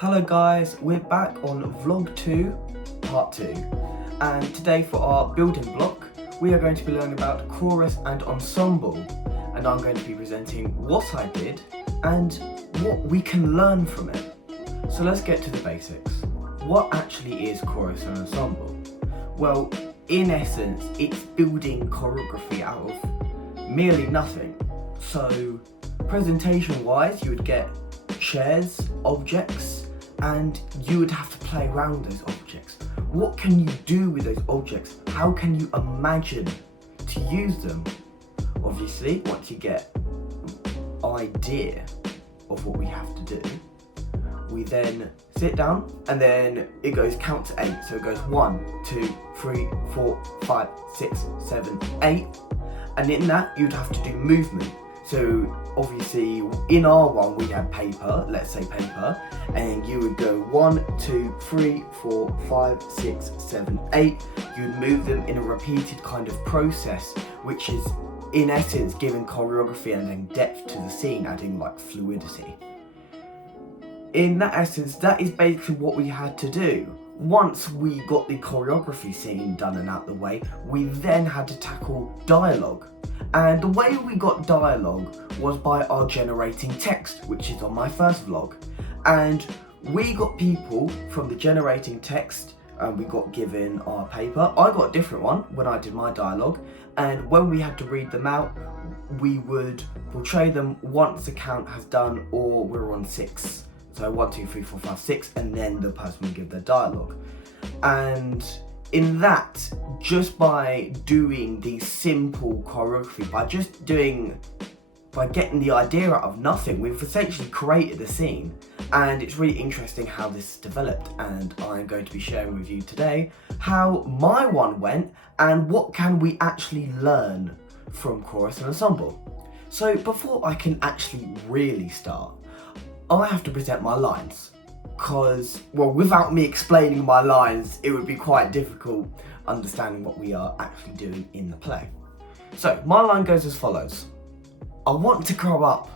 Hello guys, we're back on vlog 2, part 2, and today for our building block we are going to be learning about chorus and ensemble, and I'm going to be presenting what I did and what we can learn from it. So let's get to the basics. What actually is chorus and ensemble? Well, in essence, it's building choreography out of merely nothing. So presentation wise, you would get chairs, objects, and you would have to play around those objects. What can you do with those objects? How can you imagine to use them? Obviously, once you get an idea of what we have to do, we then sit down and then it goes count to 8. So it goes 1, 2, 3, 4, 5, 6, 7, 8. And in that, you'd have to do movement. So obviously in our one we had paper, let's say paper, and you would go 1, 2, 3, 4, 5, 6, 7, 8. You'd move them in a repeated kind of process, which is in essence giving choreography and then depth to the scene, adding like fluidity. In that essence, that is basically what we had to do. Once we got the choreography scene done and out the way, we then had to tackle dialogue. And the way we got dialogue was by our generating text, which is on my first vlog. And we got people from the generating text, and we got given our paper. I got a different one when I did my dialogue, and when we had to read them out, we would portray them once the count has done, or we're on 6. So 1, 2, 3, 4, 5, 6, and then the person will give their dialogue. And in that, just by doing the simple choreography, by getting the idea out of nothing, we've essentially created a scene. And it's really interesting how this developed, and I'm going to be sharing with you today how my one went and what can we actually learn from chorus and ensemble. So before I can actually really start, I have to present my lines. Because, well, without me explaining my lines, it would be quite difficult understanding what we are actually doing in the play. So, my line goes as follows. I want to grow up,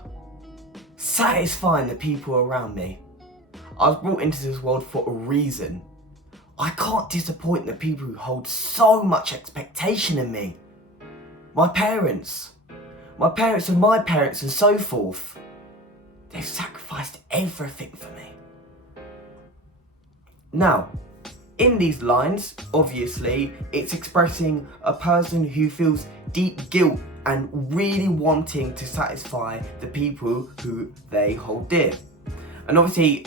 satisfying the people around me. I was brought into this world for a reason. I can't disappoint the people who hold so much expectation in me. My parents and my parents and so forth. They've sacrificed everything for me. Now, in these lines, obviously, it's expressing a person who feels deep guilt and really wanting to satisfy the people who they hold dear. And obviously,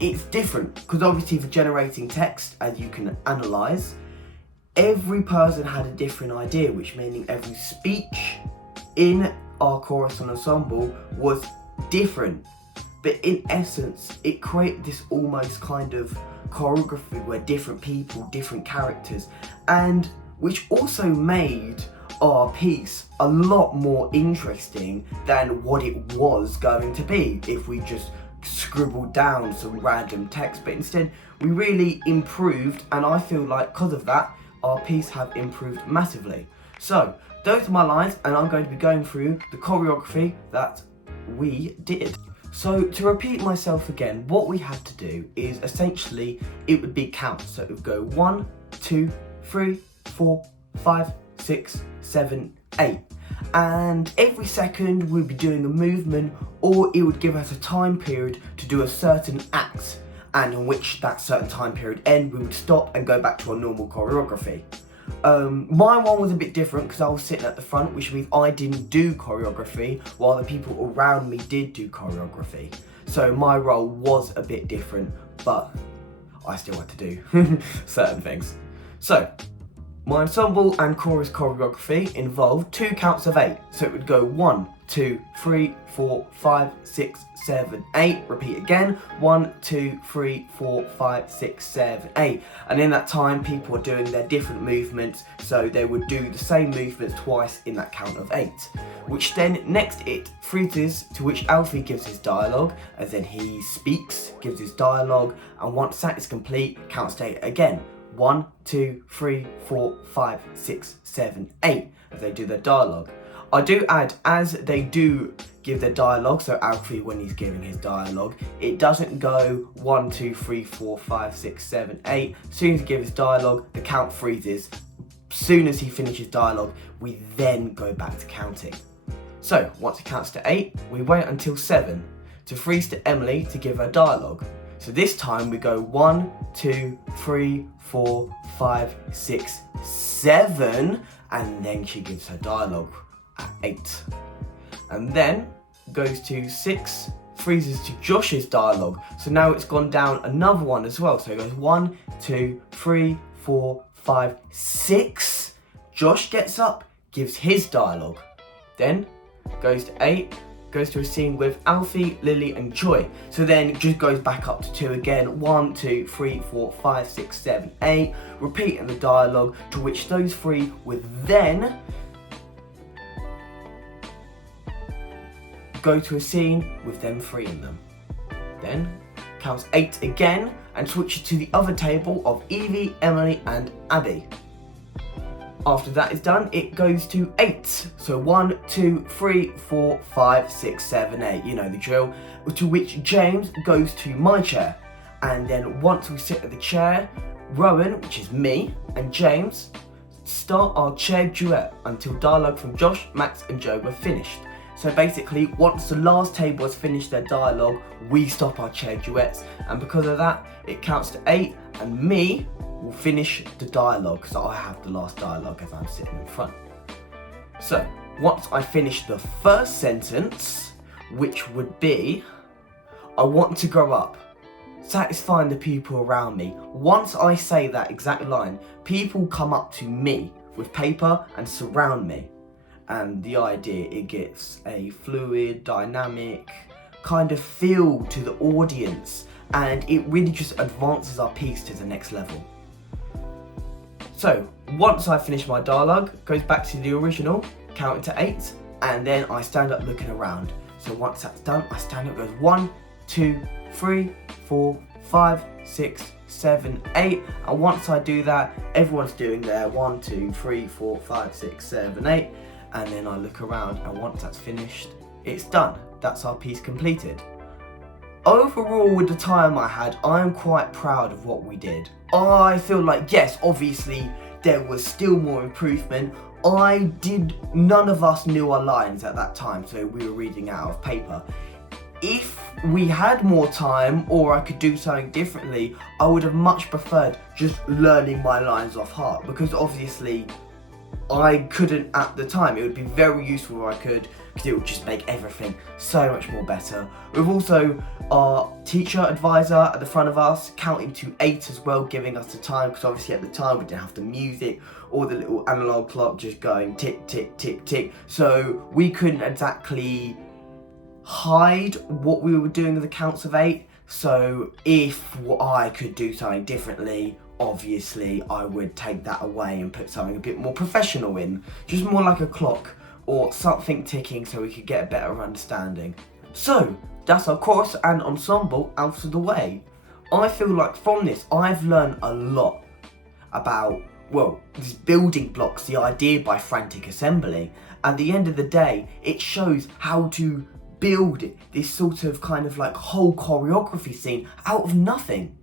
it's different, because obviously for generating text, as you can analyse, every person had a different idea, which meaning every speech in our chorus and ensemble was different. But in essence, it created this almost kind of choreography where different people, different characters, and which also made our piece a lot more interesting than what it was going to be if we just scribbled down some random text. But instead, we really improved, and I feel like because of that, our piece have improved massively. So, those are my lines, and I'm going to be going through the choreography that we did. So to repeat myself again, what we had to do is essentially, it would be counts. So it would go 1, 2, 3, 4, 5, 6, 7, 8. And every second we'd be doing a movement, or it would give us a time period to do a certain act, and in which that certain time period end, we would stop and go back to our normal choreography. My one was a bit different because I was sitting at the front, which means I didn't do choreography while the people around me did do choreography. So my role was a bit different, but I still had to do certain things. So my ensemble and chorus choreography involved 2 counts of 8. So it would go 1, 2, 3, 4, 5, 6, 7, 8. Repeat again. 1, 2, 3, 4, 5, 6, 7, 8. And in that time, people are doing their different movements. So they would do the same movements twice in that count of 8. Which then, next it freezes, to which Alfie gives his dialogue, as then he speaks, gives his dialogue, and once that is complete, counts to 8 again. 1, 2, 3, 4, 5, 6, 7, 8, as they do their dialogue. I do add, as they do give their dialogue, so Alfie, when he's giving his dialogue, it doesn't go 1, 2, 3, 4, 5, 6, 7, 8. As soon as he gives his dialogue, the count freezes. As soon as he finishes dialogue, we then go back to counting. So, once it counts to 8, we wait until 7 to freeze to Emily to give her dialogue. So this time we go 1, 2, 3, 4, 5, 6, 7, and then she gives her dialogue at 8. And then goes to 6, freezes to Josh's dialogue. So now it's gone down another one as well. So it goes 1, 2, 3, 4, 5, 6. Josh gets up, gives his dialogue. Then goes to 8, goes to a scene with Alfie, Lily and Joy. So then it just goes back up to 2 again. 1, 2, 3, 4, 5, 6, 7, 8. Repeating the dialogue, to which those three would then go to a scene with them three in them. Then counts 8 again and switches to the other table of Evie, Emily and Abby. After that is done, it goes to 8. So 1, 2, 3, 4, 5, 6, 7, 8. You know the drill. To which James goes to my chair. And then once we sit at the chair, Rowan, which is me, and James start our chair duet until dialogue from Josh, Max and Joe were finished. So basically, once the last table has finished their dialogue, we stop our chair duets. And because of that, it counts to 8 and me will finish the dialogue, so I have the last dialogue as I'm sitting in front. So, once I finish the first sentence, which would be, I want to grow up, satisfying the people around me. Once I say that exact line, people come up to me with paper and surround me. And the idea, it gets a fluid, dynamic kind of feel to the audience, and it really just advances our piece to the next level. So, once I finish my dialogue, goes back to the original, counting to 8, and then I stand up looking around. So once that's done, I stand up, goes 1, 2, 3, 4, 5, 6, 7, 8, and once I do that, everyone's doing their 1, 2, 3, 4, 5, 6, 7, 8, and then I look around, and once that's finished, it's done. That's our piece completed. Overall, with the time I had, I am quite proud of what we did. I feel like, yes, obviously, there was still more improvement. None of us knew our lines at that time, so we were reading out of paper. If we had more time, or I could do something differently, I would have much preferred just learning my lines off heart, because obviously, I couldn't at the time. It would be very useful if I could, because it would just make everything so much more better. We've also our teacher advisor at the front of us counting to 8 as well, giving us the time, because obviously at the time we didn't have the music or the little analog clock just going tick, tick, tick, tick. So we couldn't exactly hide what we were doing with the counts of 8. So if I could do something differently, obviously I would take that away and put something a bit more professional in, just more like a clock or something ticking, so we could get a better understanding. So that's our chorus and ensemble out of the way. I feel like from this I've learned a lot about, well, these building blocks, the idea by frantic assembly. At the end of the day, it shows how to build this sort of kind of like whole choreography scene out of nothing.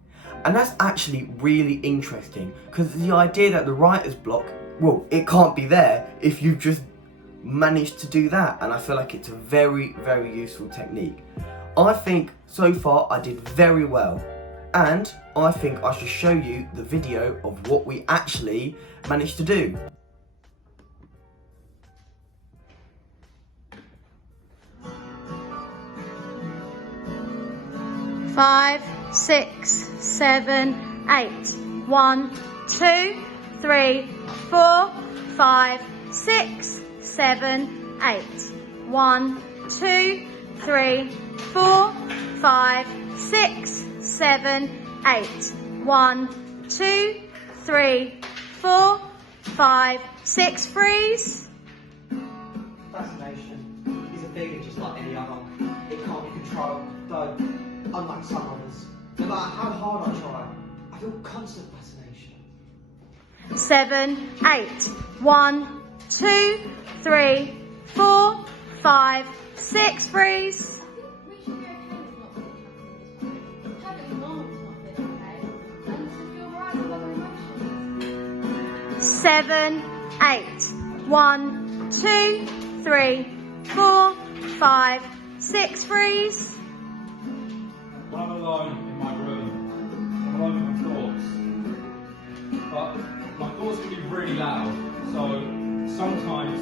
And that's actually really interesting, because the idea that the writer's block, well, it can't be there if you've just managed to do that. And I feel like it's a very, very useful technique. I think so far I did very well, and I think I should show you the video of what we actually managed to do. Five, 6, 7, 8. 1, 2, 3, 4, 5, 6, 7, 8. 1, 2, 3, 4, 5, 6, 7, 8. 1, 2, 3, 4, 5, 6. Freeze. Fascination is a feeling just like any other. It can't be controlled, though, unlike some others. No matter how hard I try, I feel constant fascination. 7, 8. 1, 2, 3, 4, 5, 6, freeze. 7, 8. 1, 2, 3, 4, 5, 6, freeze. When I'm alone in my room, I'm alone with my thoughts. But my thoughts can be really loud, so sometimes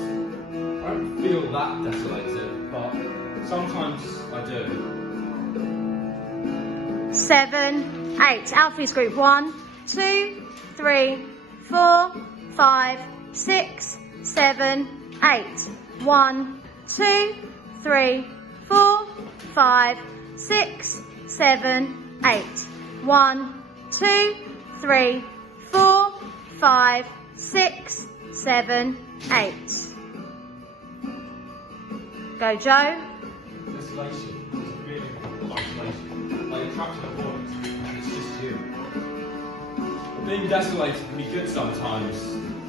I don't feel that desolated, but sometimes I do. 7, 8. Alfie's group. 1, 2, 3, 4, 5, 6, 7, 8. 1, 2, 3, 4, 5, 6, 7, 8. 1, 2, 3, 4, 5, 6, 7, 8. Go, Joe. Desolation is a feeling of isolation, like you're trapped in a void, and it's just you. Being desolated can be good sometimes,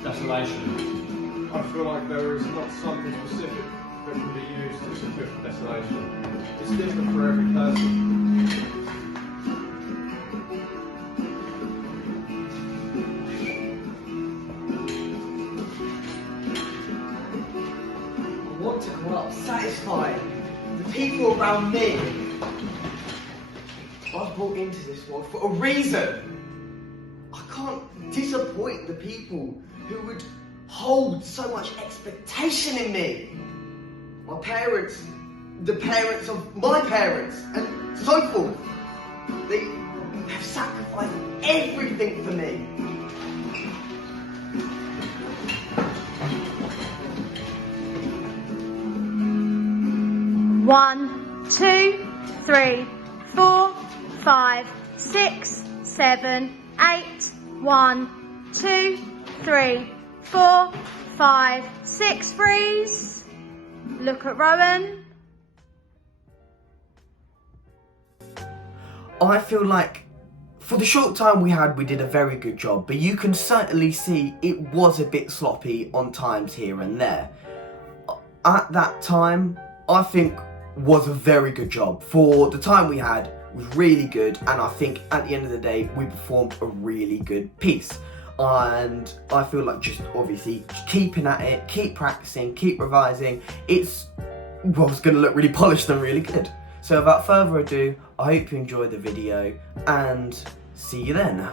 desolation. I feel like there is not something specific that can be used to push desolation. It's different for every person. I want to come up satisfied. The people around me. I was brought into this world for a reason. I can't disappoint the people who would hold so much expectation in me. My parents, the parents of my parents, and so forth. They have sacrificed everything for me. One, 2, 3, 4, 5, 6, 7, 8. 1, 2, 3, 4, 5, 6, freeze. Look at Rowan. I feel like for the short time we had, we did a very good job, but you can certainly see it was a bit sloppy on times here and there. At that time, I think was a very good job. For the time we had, was really good, and I think at the end of the day, we performed a really good piece. And I feel like just obviously keeping at it, keep practicing, keep revising, it's going to look really polished and really good. So without further ado, I hope you enjoyed the video, and see you then.